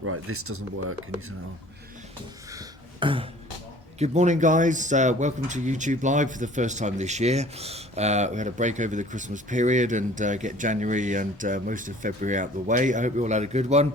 Right, this doesn't work. Can you turn it on? Good morning, guys. Welcome to YouTube Live for the first time this year. We had a break over the Christmas period and get January and most of February out the way. I hope you all had a good one.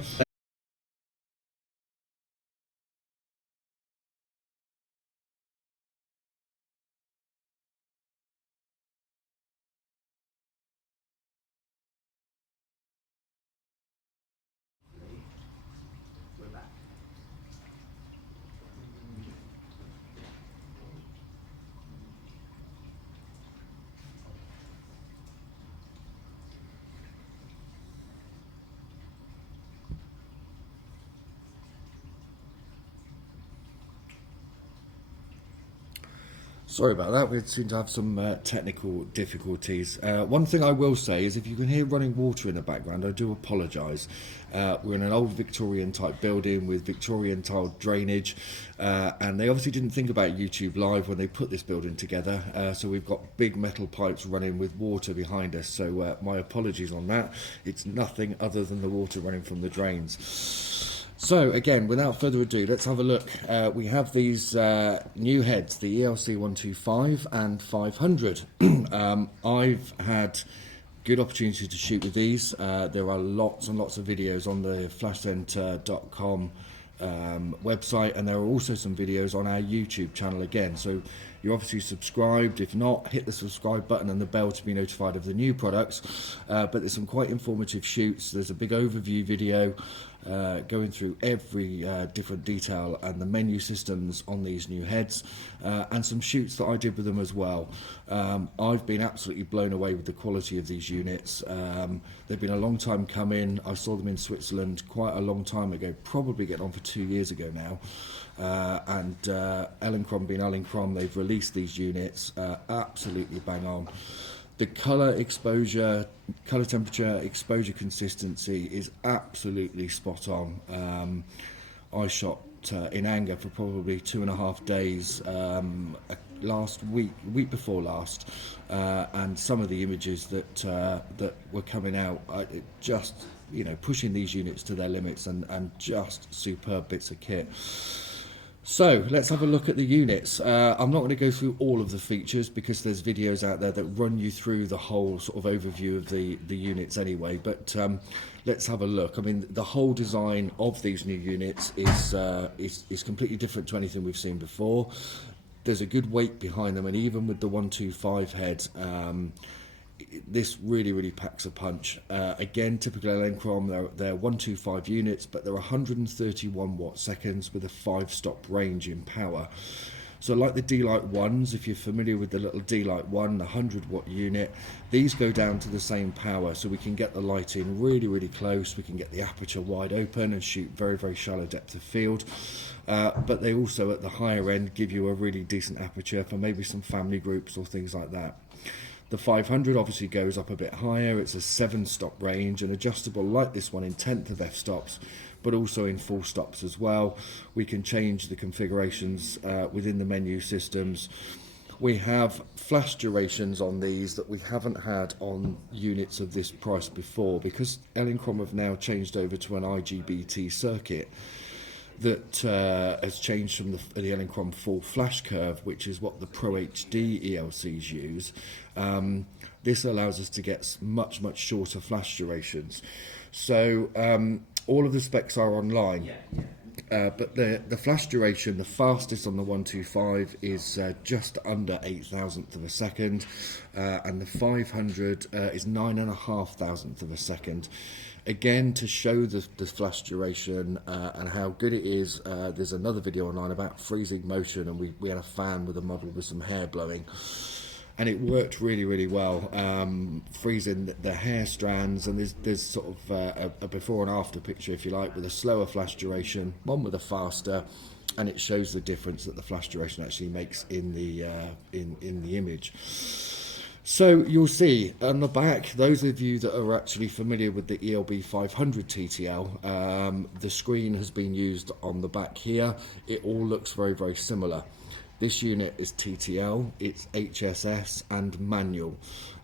Sorry about that, we seem to have some technical difficulties. One thing I will say is if you can hear running water in the background, I do apologise. We're in an old Victorian type building with Victorian tiled drainage, and they obviously didn't think about YouTube Live when they put this building together, so we've got big metal pipes running with water behind us, so my apologies on that. It's nothing other than the water running from the drains. So again, without further ado, let's have a look. We have these new heads, the ELC 125 and 500. I've had good opportunity to shoot with these. There are lots and lots of videos on the flashcenter.com website, and there are also some videos on our YouTube channel again. So you're obviously subscribed. If not, hit the subscribe button and the bell to be notified of the new products. But there's some quite informative shoots. There's a big overview video going through every different detail and the menu systems on these new heads, and some shoots that I did with them as well. I've been absolutely blown away with the quality of these units. They've been a long time coming. I saw them in Switzerland quite a long time ago, probably getting on for 2 years ago now. And Elinchrom being Elinchrom, they've released these units absolutely bang on. The colour exposure, colour temperature, exposure consistency is absolutely spot on. I shot in anger for probably 2.5 days last week before last, and some of the images that were coming out, just pushing these units to their limits, and just superb bits of kit. So let's have a look at the units. I'm not going to go through all of the features because there's videos out there that run you through the whole sort of overview of the units anyway, but let's have a look. I mean, the whole design of these new units is completely different to anything we've seen before. There's a good weight behind them, and even with the 125 head, this really packs a punch. Again, typical Elinchrom, they're 125 units, but they're 131 watt seconds with a 5-stop range in power. So like the D-Light 1s, if you're familiar with the little D-Light 1, the 100 watt unit, these go down to the same power, so we can get the light in really close, we can get the aperture wide open and shoot very shallow depth of field. But they also, at the higher end, give you a really decent aperture for maybe some family groups or things like that. The 500 obviously goes up a bit higher. It's a 7-stop range and adjustable like this one in 10th of f-stops, but also in full stops as well. We can change the configurations within the menu systems. We have flash durations on these that we haven't had on units of this price before, because Elinchrom have now changed over to an IGBT circuit that has changed from the Elinchrom full flash curve, which is what the Pro HD ELCs use. This allows us to get much shorter flash durations. So all of the specs are online. But the flash duration, the fastest on the 125 is just under 0.008 of a second, and the 500 is 9.5 thousandths of a second. Again, to show the flash duration and how good it is, there's another video online about freezing motion, and we had a fan with a model with some hair blowing, and it worked really well, freezing the hair strands. And there's sort of a before and after picture, if you like, with a slower flash duration, one with a faster, and it shows the difference that the flash duration actually makes in the image. So you'll see on the back, those of you that are actually familiar with the ELB 500 TTL, the screen has been used on the back here. It all looks very similar. This unit is TTL, it's HSS and manual.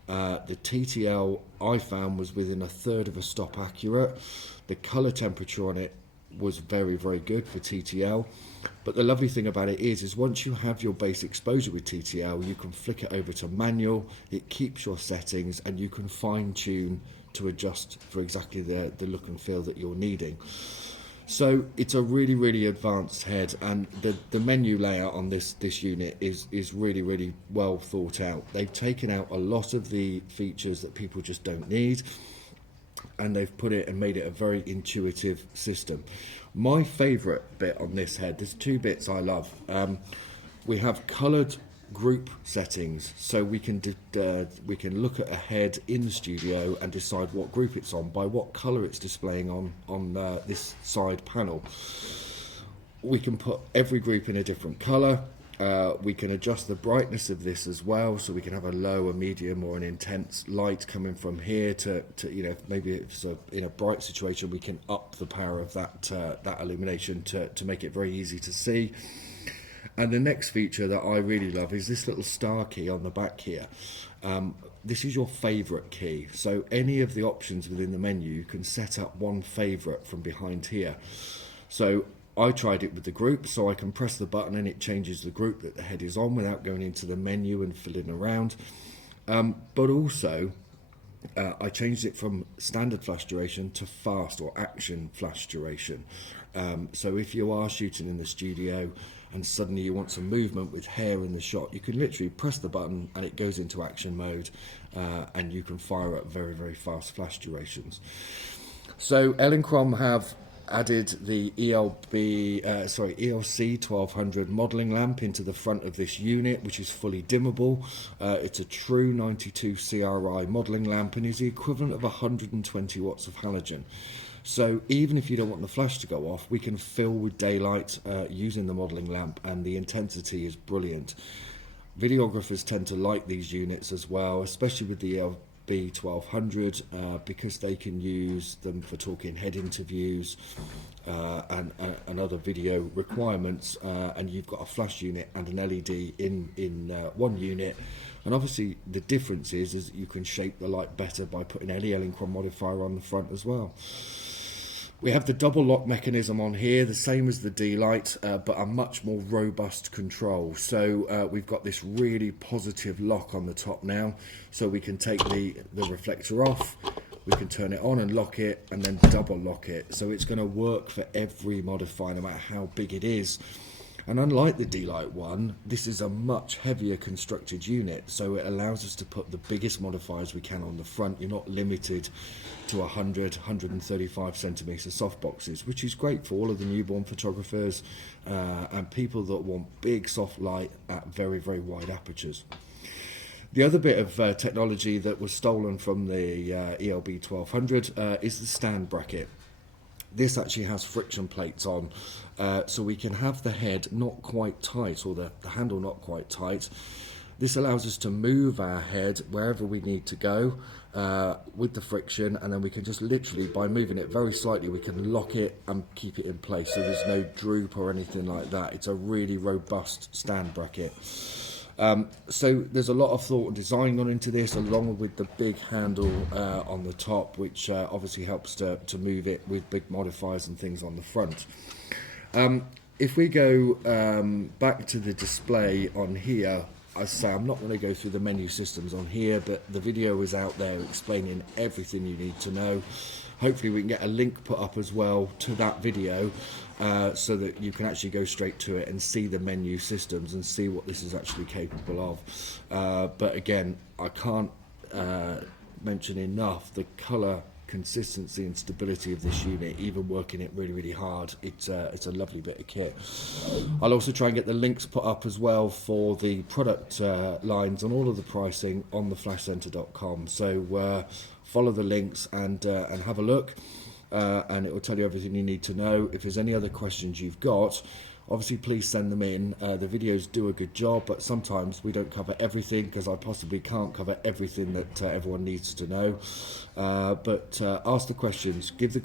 The TTL I found was within 1/3 of a stop accurate. The colour temperature on it was very, very good for TTL. But the lovely thing about it is once you have your base exposure with TTL, you can flick it over to manual, it keeps your settings, and you can fine tune to adjust for exactly the look and feel that you're needing. So it's a really, really advanced head, and the menu layout on this unit is really, really well thought out. They've taken out a lot of the features that people just don't need, and they've put it and made it a very intuitive system. My favourite bit on this head, there's two bits I love. We have coloured group settings, so we can look at a head in the studio and decide what group it's on by what colour it's displaying on this side panel. We can put every group in a different colour. We can adjust the brightness of this as well, so we can have a low, a medium, or an intense light coming from here to maybe it's in a bright situation, we can up the power of that illumination to make it very easy to see. And the next feature that I really love is this little star key on the back here. This is your favourite key, so any of the options within the menu, you can set up one favourite from behind here. So I tried it with the group, so I can press the button and it changes the group that the head is on without going into the menu and fiddling around. But also, I changed it from standard flash duration to fast or action flash duration. So if you are shooting in the studio and suddenly you want some movement with hair in the shot, you can literally press the button and it goes into action mode, and you can fire up very, very fast flash durations. So Elinchrom have added the ELC 1200 modelling lamp into the front of this unit, which is fully dimmable. It's a true 92 CRI modelling lamp and is the equivalent of 120 watts of halogen. So even if you don't want the flash to go off, we can fill with daylight using the modelling lamp, and the intensity is brilliant. Videographers tend to like these units as well, especially with the ELC 1200, because they can use them for talking head interviews and other video requirements, and you've got a flash unit and an LED in one unit. And obviously the difference is you can shape the light better by putting any Elinchrom modifier on the front as well. We have the double lock mechanism on here, the same as the D-Light, but a much more robust control. So we've got this really positive lock on the top now, so we can take the reflector off, we can turn it on and lock it, and then double lock it. So it's going to work for every modifier, no matter how big it is. And unlike the D-Light one, this is a much heavier constructed unit, so it allows us to put the biggest modifiers we can on the front. You're not limited to 135 centimetre softboxes, which is great for all of the newborn photographers and people that want big soft light at very, very wide apertures. The other bit of technology that was stolen from the ELC 1200 is the stand bracket. This actually has friction plates on, so we can have the head not quite tight, or the handle not quite tight. This allows us to move our head wherever we need to go with the friction, and then we can just literally, by moving it very slightly, we can lock it and keep it in place, so there's no droop or anything like that. It's a really robust stand bracket. So there's a lot of thought and design gone into this, along with the big handle on the top, which obviously helps to move it with big modifiers and things on the front. If we go back to the display on here, I say I'm not going to go through the menu systems on here, but the video is out there explaining everything you need to know. Hopefully we can get a link put up as well to that video, so that you can actually go straight to it and see the menu systems and see what this is actually capable of. But again, I can't mention enough the colour consistency and stability of this unit, even working it really, really hard. It's a lovely bit of kit. I'll also try and get the links put up as well for the product lines and all of the pricing on theflashcentre.com. So follow the links and have a look, and it will tell you everything you need to know. If there's any other questions you've got, obviously please send them in. The videos do a good job, but sometimes we don't cover everything, because I possibly can't cover everything that everyone needs to know. But ask the questions, give the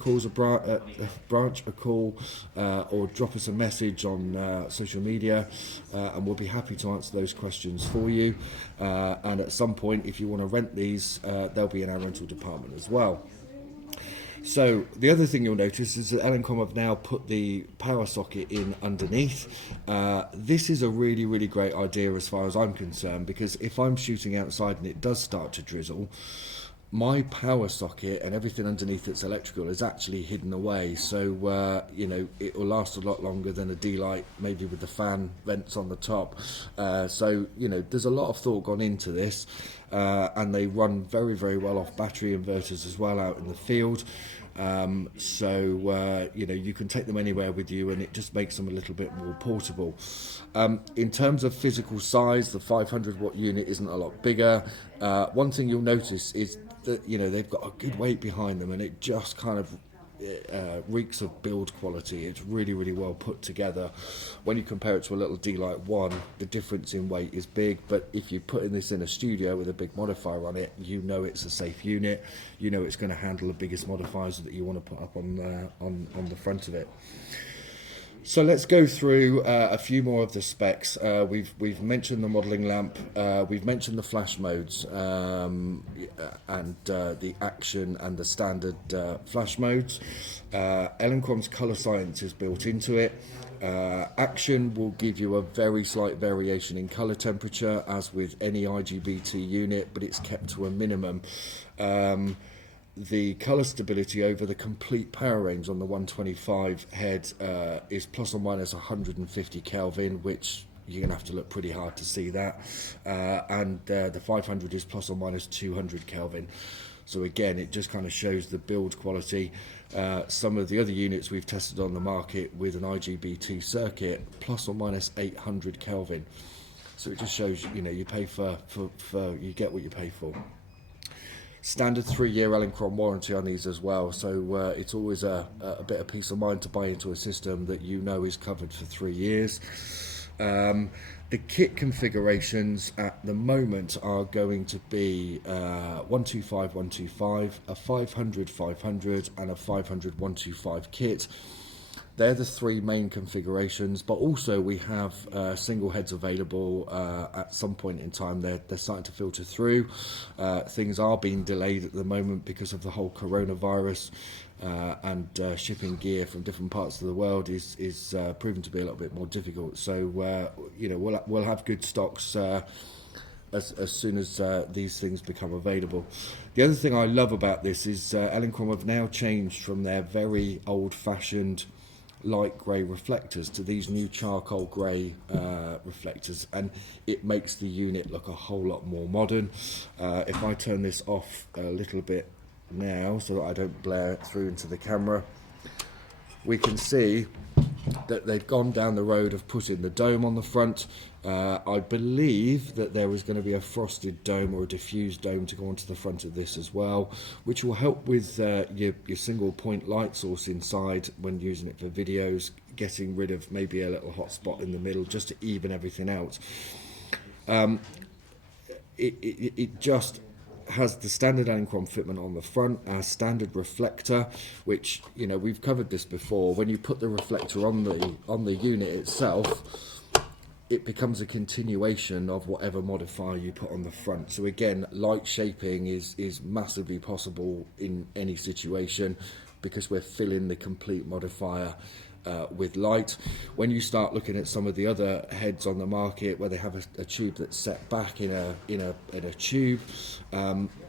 branch a call, or drop us a message on social media, and we'll be happy to answer those questions for you. And at some point, if you want to rent these, they'll be in our rental department as well. So the other thing you'll notice is that Elinchrom have now put the power socket in underneath. This is a really, really great idea as far as I'm concerned, because if I'm shooting outside and it does start to drizzle, my power socket and everything underneath that's electrical is actually hidden away, so you know, it will last a lot longer than a D-light, maybe with the fan vents on the top. So you know, there's a lot of thought gone into this, and they run very, very well off battery inverters as well out in the field. So you know, you can take them anywhere with you, and it just makes them a little bit more portable. In terms of physical size, the 500 watt unit isn't a lot bigger. One thing you'll notice is that, you know, they've got a good weight behind them, and it just kind of reeks of build quality. It's really, really well put together. When you compare it to a little D-Light 1, the difference in weight is big, but if you're putting this in a studio with a big modifier on it, you know it's a safe unit. You know it's going to handle the biggest modifiers that you want to put up on the front of it. So let's go through a few more of the specs. We've mentioned the modelling lamp, we've mentioned the flash modes, and the action and the standard flash modes. Elinchrom's colour science is built into it. Action will give you a very slight variation in colour temperature, as with any IGBT unit, but it's kept to a minimum. The colour stability over the complete power range on the 125 head is plus or minus 150 Kelvin, which you're going to have to look pretty hard to see that. And the 500 is plus or minus 200 Kelvin. So again, it just kind of shows the build quality. Some of the other units we've tested on the market with an IGBT circuit, plus or minus 800 Kelvin. So it just shows, you know, you pay for you get what you pay for. Standard 3-year Elinchrom warranty on these as well, so it's always a bit of peace of mind to buy into a system that you know is covered for 3 years. The kit configurations at the moment are going to be 125 125, a 500 500, and a 500 125 kit. They're the three main configurations, but also we have single heads available at some point in time. They're starting to filter through. Things are being delayed at the moment because of the whole coronavirus, and shipping gear from different parts of the world is proving to be a little bit more difficult. So you know, we'll have good stocks as soon as these things become available. The other thing I love about this is Elinchrom have now changed from their very old-fashioned light grey reflectors to these new charcoal grey reflectors, and it makes the unit look a whole lot more modern. If I turn this off a little bit now so that I don't blare through into the camera, we can see that they've gone down the road of putting the dome on the front. I believe that there is going to be a frosted dome or a diffused dome to go onto the front of this as well, which will help with your single point light source inside when using it for videos, getting rid of maybe a little hot spot in the middle just to even everything out. It just has the standard Elinchrom fitment on the front, our standard reflector, which, you know, we've covered this before. When you put the reflector on the unit itself, it becomes a continuation of whatever modifier you put on the front. So again, light shaping is massively possible in any situation because we're filling the complete modifier with light. When you start looking at some of the other heads on the market where they have a tube that's set back in a tube,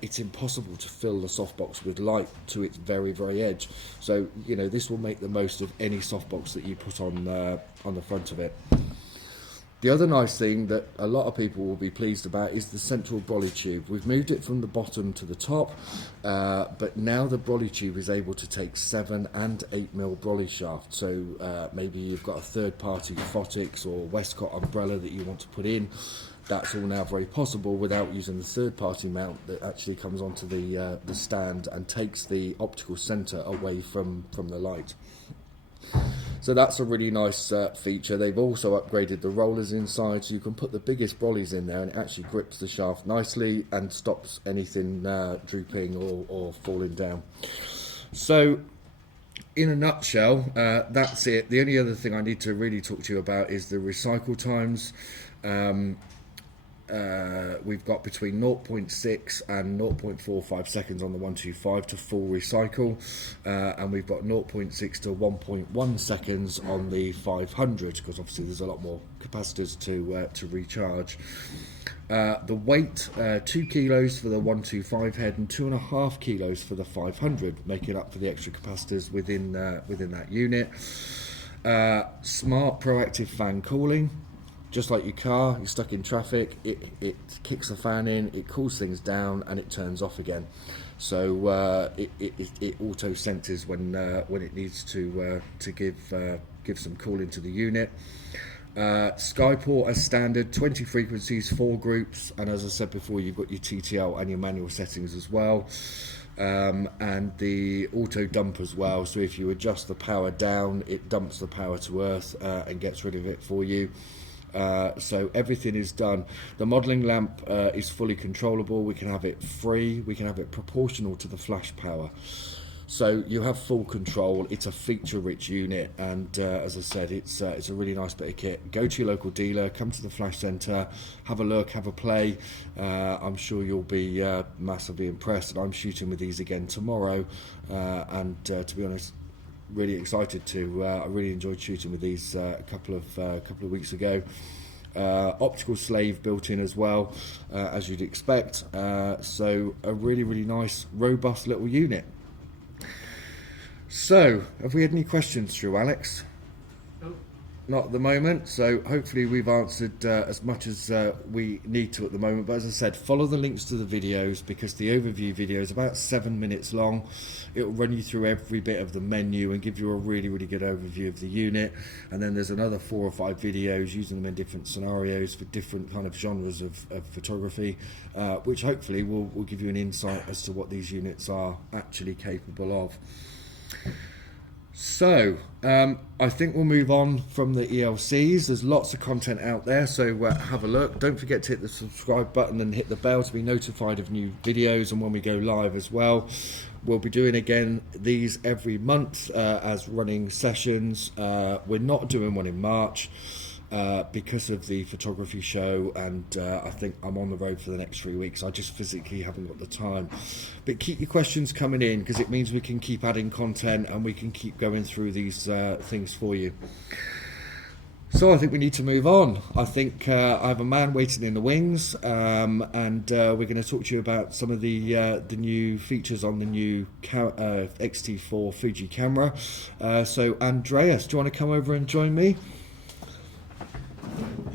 it's impossible to fill the softbox with light to its very, very edge. So, you know, this will make the most of any softbox that you put on the front of it. The other nice thing that a lot of people will be pleased about is the central brolly tube. We've moved it from the bottom to the top, but now the brolly tube is able to take 7 and 8mm brolly shaft. So maybe you've got a third-party Photix or Westcott umbrella that you want to put in. That's all now very possible without using the third-party mount that actually comes onto the stand and takes the optical centre away from the light. So that's a really nice feature. They've also upgraded the rollers inside, so you can put the biggest brollies in there and it actually grips the shaft nicely and stops anything drooping or falling down. So in a nutshell, that's it. The only other thing I need to really talk to you about is the recycle times. we've got between 0.6 and 0.45 seconds on the 125 to full recycle, and we've got 0.6 to 1.1 seconds on the 500, because obviously there's a lot more capacitors to recharge. The weight, 2 kilos for the 125 head and 2.5 kilos for the 500, making up for the extra capacitors within that unit. Smart proactive fan cooling. Just like your car, you're stuck in traffic, it kicks the fan in, it cools things down, and it turns off again. So it auto senses when it needs to give some cooling to the unit. Skyport as standard, 20 frequencies, 4 groups, and as I said before, you've got your TTL and your manual settings as well. And the auto dump as well, so if you adjust the power down, it dumps the power to earth and gets rid of it for you. So everything is done. The modelling lamp is fully controllable. We can have it free, we can have it proportional to the flash power. So you have full control. It's a feature-rich unit, and as I said, it's a really nice bit of kit. Go to your local dealer, come to the Flash Centre, have a look, have a play. I'm sure you'll be massively impressed. And I'm shooting with these again tomorrow, and to be honest, really excited to. I really enjoyed shooting with these a couple of weeks ago. Optical slave built in as well, as you'd expect. So a really nice, robust little unit. So, have we had any questions through, Alex? Nope. Not at the moment, so hopefully we've answered as much as we need to at the moment. But as I said, follow the links to the videos, because the overview video is about 7 minutes long. It'll run you through every bit of the menu and give you a really good overview of the unit. And then there's another 4 or 5 videos using them in different scenarios for different kind of genres of photography, which hopefully will give you an insight as to what these units are actually capable of. So, I think we'll move on from the ELCs. There's lots of content out there, so have a look. Don't forget to hit the subscribe button and hit the bell to be notified of new videos and when we go live as well. We'll be doing again these every month as running sessions. We're not doing one in March because of the photography show, and I think I'm on the road for the next 3 weeks. I just physically haven't got the time. But keep your questions coming in, because it means we can keep adding content and we can keep going through these things for you. So I think we need to move on. I think I have a man waiting in the wings, and we're going to talk to you about some of the new features on the new XT-4 Fuji camera. So Andreas, do you want to come over and join me?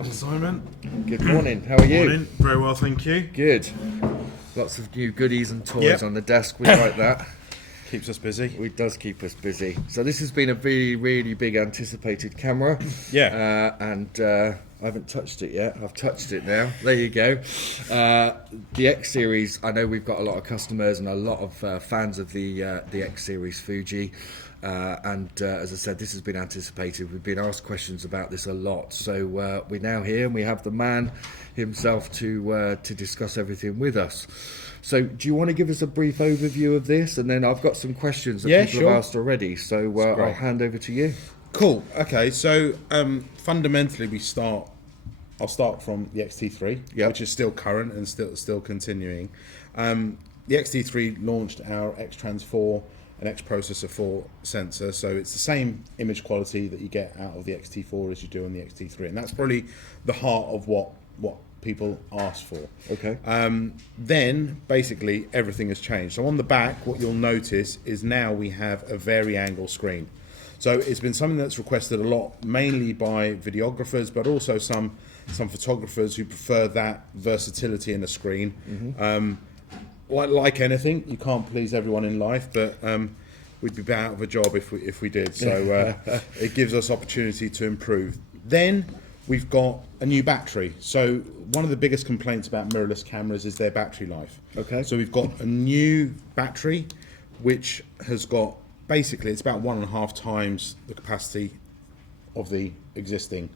Simon. Good morning. How are you? Morning. Very well, thank you. Good. Lots of new goodies and toys on the desk. We like that. Keeps us busy. It does keep us busy. So this has been a really big anticipated camera. Yeah. And I haven't touched it yet. I've touched it now. There you go. The X series. I know we've got a lot of customers and a lot of fans of the X series Fuji. And as I said, this has been anticipated. We've been asked questions about this a lot, so we're now here and we have the man himself to discuss everything with us. So do you want to give us a brief overview of this, and then I've got some questions that people have asked already, so I'll hand over to you. Cool. Okay, so fundamentally I'll start from the XT3, which is still current and still continuing. The XT3 launched our X-Trans 4 an X processor 4 sensor, so it's the same image quality that you get out of the XT4 as you do on the XT3, and that's probably the heart of what people ask for. Okay. Then basically everything has changed. So on the back, what you'll notice is now we have a vari-angle screen. So it's been something that's requested a lot, mainly by videographers, but also some photographers who prefer that versatility in the screen. Mm-hmm. Like anything, you can't please everyone in life, but we'd be out of a job if we did. So it gives us opportunity to improve. Then we've got a new battery. So one of the biggest complaints about mirrorless cameras is their battery life. Okay. So we've got a new battery, which has got basically it's about 1.5 times the capacity of the existing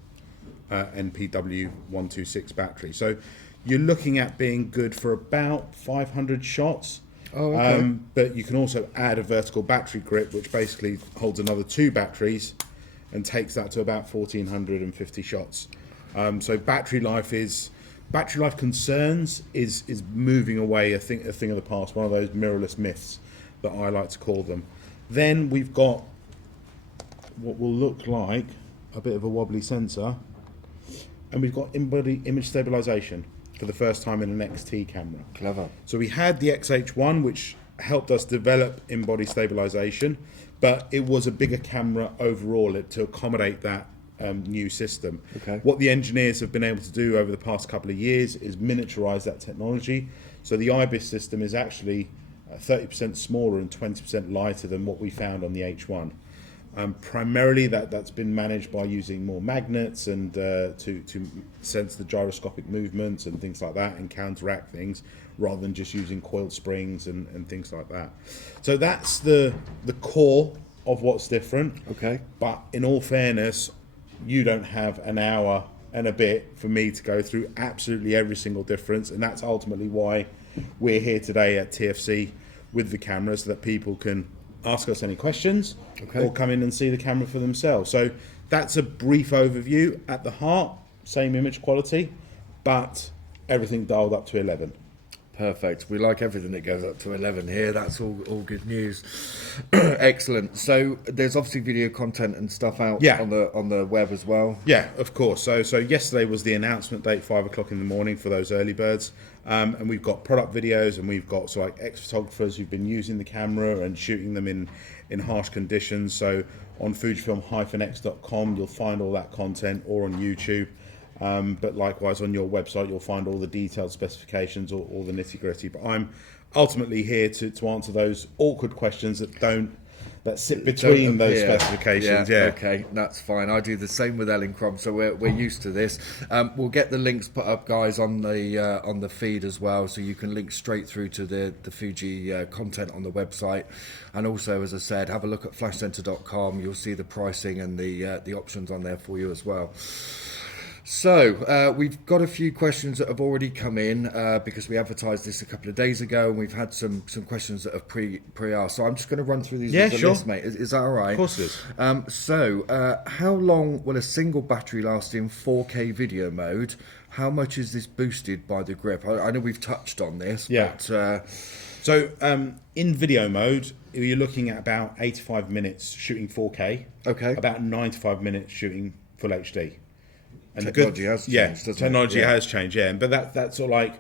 NPW 126 battery. So you're looking at being good for about 500 shots. Oh, okay. But you can also add a vertical battery grip, which basically holds another 2 batteries and takes that to about 1,450 shots. So battery life is battery life concerns is moving away, a thing of the past, one of those mirrorless myths that I like to call them. Then we've got what will look like a bit of a wobbly sensor, and we've got in-body image stabilization for the first time in an XT camera. Clever. So we had the XH1, which helped us develop in-body stabilization, but it was a bigger camera overall to accommodate that new system. Okay. What the engineers have been able to do over the past couple of years is miniaturize that technology. So the IBIS system is actually 30% smaller and 20% lighter than what we found on the H1. Primarily that's been managed by using more magnets and to sense the gyroscopic movements and things like that and counteract things, rather than just using coiled springs and things like that. So that's the core of what's different. Okay. But in all fairness, you don't have an hour and a bit for me to go through absolutely every single difference, and that's ultimately why we're here today at TFC with the camera, so that people can ask us any questions, or come in and see the camera for themselves. So that's a brief overview. At the heart, same image quality, but everything dialed up to 11. Perfect. We like everything that goes up to 11 here. That's all good news. Excellent. So there's obviously video content and stuff out on the web as well. Yeah, of course. So yesterday was the announcement date, 5 o'clock in the morning for those early birds. And we've got product videos, and we've got like ex-photographers who've been using the camera and shooting them in harsh conditions. So on Fujifilm-X.com, you'll find all that content, or on YouTube. But likewise on your website, you'll find all the detailed specifications, all the nitty gritty. But I'm ultimately here to answer those awkward questions that sit between those specifications. Yeah. Okay, that's fine. I do the same with Elinchrom, so we're used to this. We'll get the links put up, guys, on the feed as well, so you can link straight through to the Fuji content on the website. And also, as I said, have a look at flashcenter.com. You'll see the pricing and the options on there for you as well. So we've got a few questions that have already come in because we advertised this a couple of days ago, and we've had some questions that have pre-asked. So I'm just going to run through these as a list, mate. Is that all right? Of course it is. So how long will a single battery last in 4K video mode? How much is this boosted by the grip? I know we've touched on this. Yeah. But, so in video mode, you're looking at about 85 minutes shooting 4K. Okay. About 95 minutes shooting full HD. And technology has changed, technology has changed, but that's sort of like,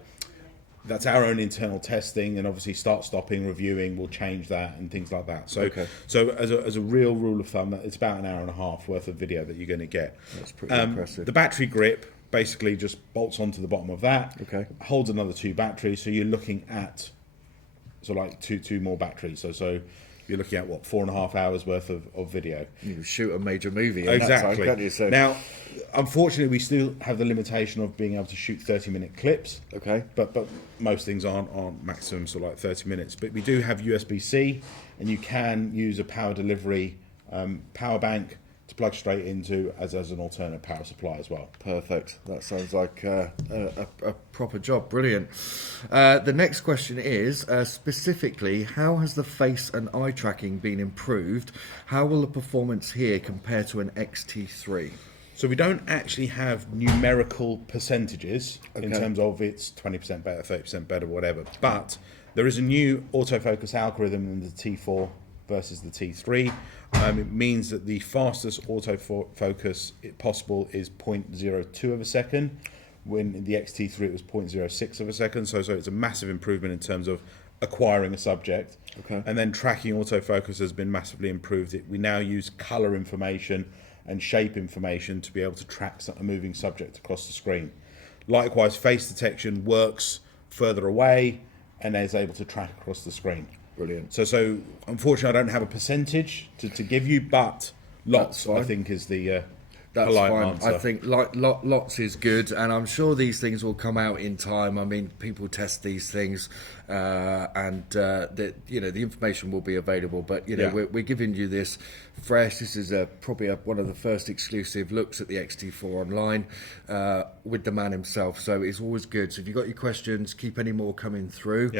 that's our own internal testing, and obviously stopping, reviewing will change that and things like that. So so as a real rule of thumb, it's about an hour and a half worth of video that you're going to get. That's pretty impressive. The battery grip basically just bolts onto the bottom of that, holds another 2 batteries, so you're looking at like two more batteries. So you're looking at, what, 4.5 hours worth of video. You shoot a major movie in exactly. that time, can't you? So now, unfortunately, we still have the limitation of being able to shoot 30-minute clips. Okay. But most things aren't maximum, so like 30 minutes. But we do have USB-C, and you can use a power delivery power bank to plug straight into as an alternate power supply as well. Perfect. That sounds like a proper job. Brilliant. The next question is, specifically, how has the face and eye tracking been improved? How will the performance here compare to an XT3? So we don't actually have numerical percentages in terms of it's 20% better, 30% better, whatever. But there is a new autofocus algorithm in the T4 versus the T3. It means that the fastest autofocus possible is 0.02 of a second. When in the XT3 it was 0.06 of a second. So it's a massive improvement in terms of acquiring a subject. And then tracking autofocus has been massively improved. We now use color information and shape information to be able to track a moving subject across the screen. Likewise, face detection works further away and is able to track across the screen. Brilliant. So unfortunately, I don't have a percentage to give you, but lots, I think, is the that's polite fine. answer. I think lots is good, and I'm sure these things will come out in time. I mean, people test these things, and the information will be available. But we're giving you this fresh. This is probably one of the first exclusive looks at the XT4 online with the man himself. So it's always good. So if you've got your questions, keep any more coming through.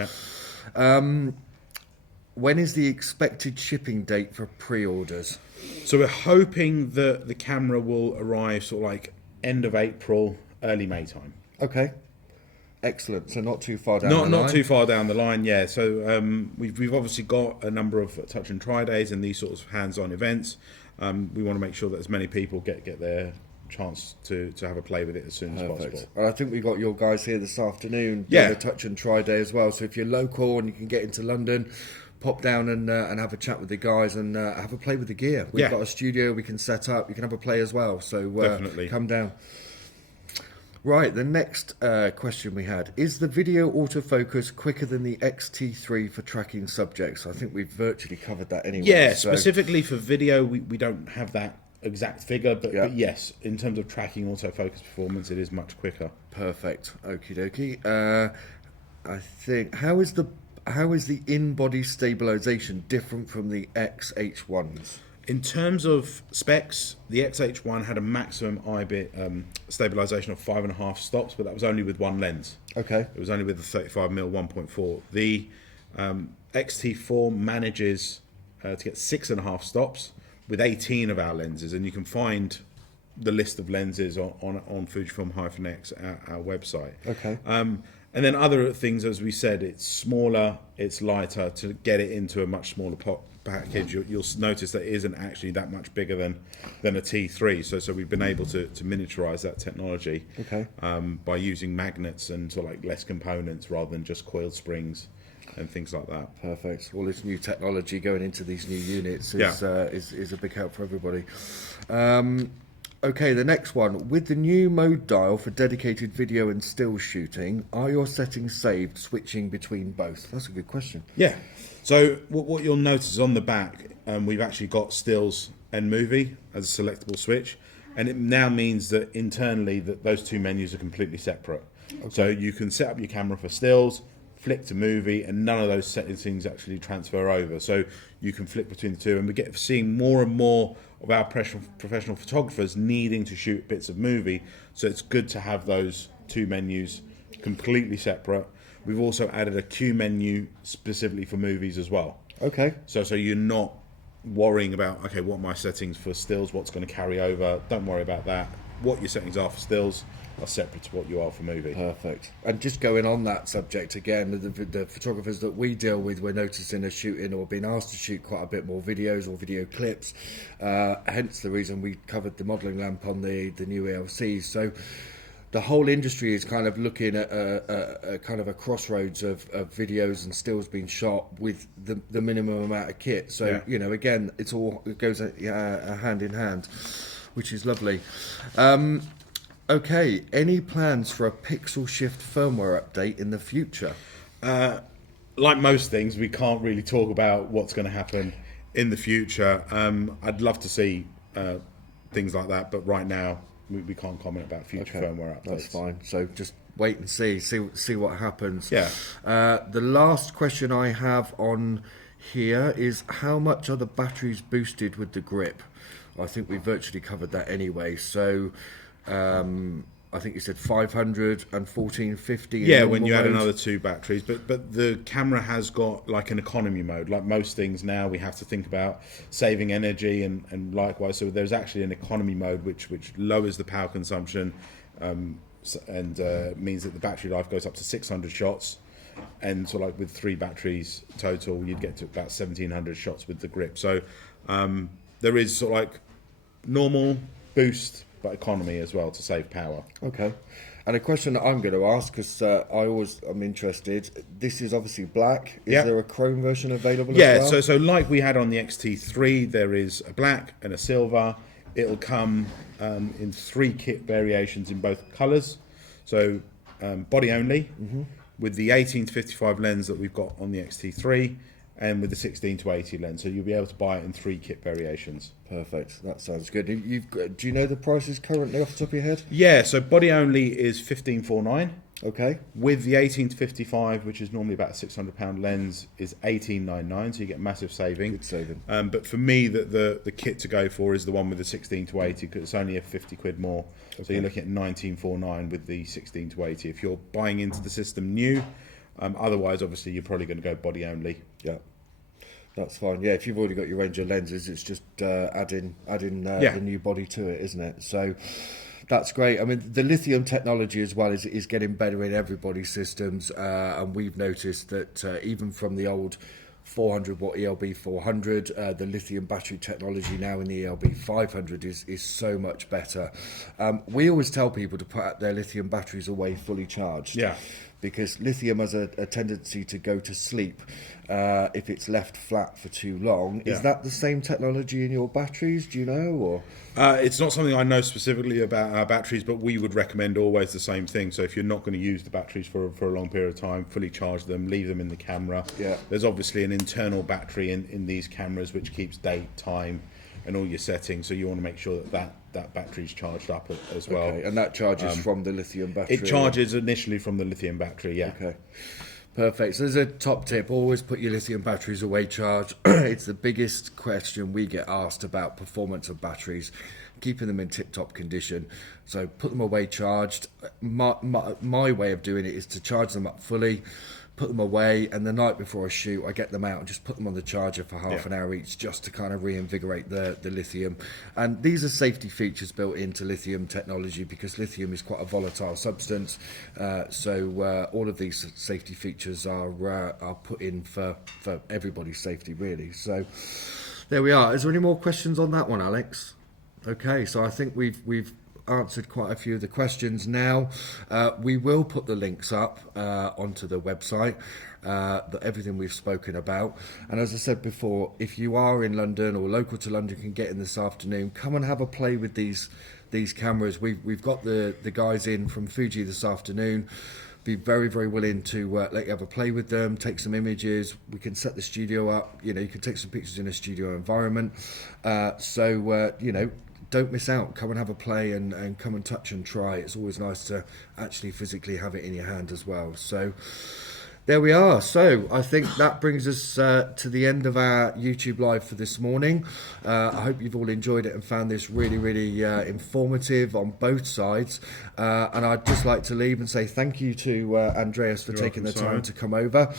When is the expected shipping date for pre-orders? So we're hoping that the camera will arrive sort of like end of April, early May time. Okay. Excellent. So not too far down the line. Not too far down the line, yeah. So we've obviously got a number of touch and try days and these sorts of hands-on events. We want to make sure that as many people get their chance to have a play with it as soon as possible. And I think we got your guys here this afternoon Yeah. doing a touch and try day as well. So if you're local and you can get into London, pop down and have a chat with the guys and have a play with the gear. We've got a studio we can set up. You can have a play as well. So Definitely come down. Right, the next question we had, is the video autofocus quicker than the XT3 for tracking subjects? I think we've virtually covered that anyway. Yeah, specifically for video, we don't have that exact figure, but yes, in terms of tracking autofocus performance, it is much quicker. Perfect. Okie dokie. I think, how is the in-body stabilization different from the XH1s? In terms of specs, the XH1 had a maximum IBIT stabilization of 5.5 stops, but that was only with one lens. Okay. It was only with the 35mm 1.4. The XT4 manages to get 6.5 stops with 18 of our lenses, and you can find the list of lenses on Fujifilm-X, our website. Okay. And then other things, as we said, it's smaller, it's lighter. To get it into a much smaller package, you'll notice that it isn't actually that much bigger than a T3. So we've been able to miniaturize that technology by using magnets and sort of like less components rather than just coiled springs and things like that. Perfect. All this new technology going into these new units is a big help for everybody. Okay, the next one. With the new mode dial for dedicated video and still shooting, are your settings saved switching between both? That's a good question. Yeah. So what you'll notice is on the back, we've actually got stills and movie as a selectable switch, and it now means that internally that those two menus are completely separate. Okay. So you can set up your camera for stills, flick to movie, and none of those settings actually transfer over. So you can flick between the two, and we get seeing more and more of our professional photographers needing to shoot bits of movie. So it's good to have those two menus completely separate. We've also added a Q menu specifically for movies as well. Okay. So you're not worrying about, okay, what are my settings for stills, what's going to carry over. Don't worry about that. What your settings are for stills are separate to what you are for movie. Perfect. And just going on that subject again, the photographers that we deal with, we're noticing are shooting or being asked to shoot quite a bit more videos or video clips. Hence the reason we covered the modelling lamp on the new ELCs. So the whole industry is kind of looking at a kind of a crossroads of videos and stills being shot with the minimum amount of kit. So, you know, again, it goes hand in hand, which is lovely. Okay, any plans for a pixel shift firmware update in the future? Like most things, we can't really talk about what's going to happen in the future. I'd love to see things like that, but right now we can't comment about future firmware updates. That's fine. So just wait and see what happens. Yeah. The last question I have on here is, how much are the batteries boosted with the grip? I think we virtually covered that anyway. So I think you said 500 and 1450. Yeah, when you add another two batteries, but the camera has got like an economy mode. Like most things now, we have to think about saving energy and likewise. So there's actually an economy mode which lowers the power consumption and means that the battery life goes up to 600 shots. And so like with 3 batteries total, you'd get to about 1700 shots with the grip. So there is sort of like normal, boost, but economy as well to save power. Okay. And a question that I'm going to ask, because I'm interested, this is obviously black. Is there a chrome version available as well? So like we had on the XT3, there is a black and a silver. It'll come in 3 kit variations in both colours. So body only, with the 18-55 lens that we've got on the XT3, and with the 16-80 lens. So you'll be able to buy it in 3 kit variations. Perfect. That sounds good. Do you know the prices currently off the top of your head? Yeah, so body only is 1549. Okay. With the 18-55, which is normally about a £600 lens, is 1899. So you get massive saving. Good saving. But for me, the kit to go for is the one with the 16-80 because it's only a 50 quid more. Okay. So you're looking at 1949 with the 16-80. If you're buying into the system new, otherwise, obviously, you're probably going to go body only. Yeah, that's fine. Yeah, if you've already got your range of lenses, it's just adding the new body to it, isn't it? So That's great. I mean, the lithium technology as well is getting better in everybody's systems, and we've noticed that even from the old 400 watt ELB 400, the lithium battery technology now in the ELB 500 is so much better. We always tell people to put their lithium batteries away fully charged. Yeah. Because lithium has a tendency to go to sleep if it's left flat for too long. Yeah. Is that the same technology in your batteries? Do you know? Or It's not something I know specifically about our batteries, but we would recommend always the same thing. So if you're not going to use the batteries for a long period of time, fully charge them, leave them in the camera. Yeah. There's obviously an internal battery in these cameras which keeps date, time, and all your settings. So you want to make sure that battery's charged up as well. Okay, and that charges from the lithium battery? It charges initially from the lithium battery, yeah. Okay. Perfect. So there's a top tip. Always put your lithium batteries away charged. It's the biggest question we get asked about performance of batteries, keeping them in tip-top condition. So put them away charged. My way of doing it is to charge them up fully, put them away, and the night before a shoot I get them out and just put them on the charger for half an hour each, just to kind of reinvigorate the lithium. And these are safety features built into lithium technology because lithium is quite a volatile substance, so all of these safety features are put in for everybody's safety, really. So there we are. Is there any more questions on that one, Alex? Okay, so I think we've answered quite a few of the questions now. We will put the links up onto the website, everything we've spoken about. And as I said before, if you are in London or local to London, can get in this afternoon, come and have a play with these cameras. We've got the guys in from Fuji this afternoon. Be very, very willing to let you have a play with them, take some images. We can set the studio up. You can take some pictures in a studio environment. Don't miss out. Come and have a play and come and touch and try. It's always nice to actually physically have it in your hand as well. So there we are. So I think that brings us to the end of our YouTube Live for this morning. I hope you've all enjoyed it and found this really, really informative on both sides. And I'd just like to leave and say thank you to Andreas for taking the time to come over.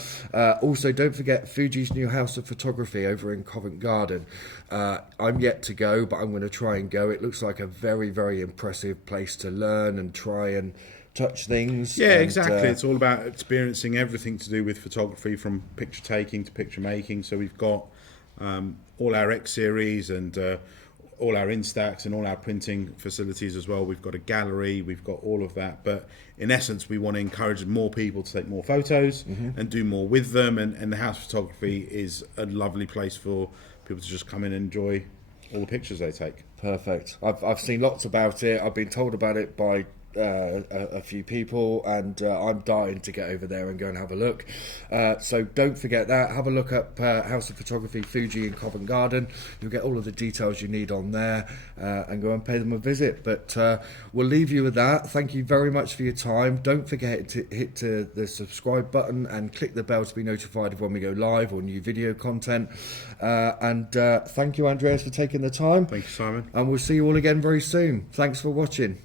Also, don't forget Fuji's new house of photography over in Covent Garden. I'm yet to go, but I'm going to try and go. It looks like a very, very impressive place to learn and try and touch things. Yeah, exactly. It's all about experiencing everything to do with photography, from picture taking to picture making. So we've got all our X series and all our Instax and all our printing facilities as well. We've got a gallery, we've got all of that. But in essence, we want to encourage more people to take more photos and do more with them. And the house photography is a lovely place for people to just come in and enjoy all the pictures they take. Perfect. I've seen lots about it. I've been told about it by a few people, and I'm dying to get over there and go and have a look. So don't forget that. Have a look up House of Photography Fuji in Covent Garden. You'll get all of the details you need on there, and go and pay them a visit. But we'll leave you with that. Thank you very much for your time. Don't forget to hit the subscribe button and click the bell to be notified of when we go live or new video content. And thank you, Andreas, for taking the time. Thank you, Simon. And we'll see you all again very soon. Thanks for watching.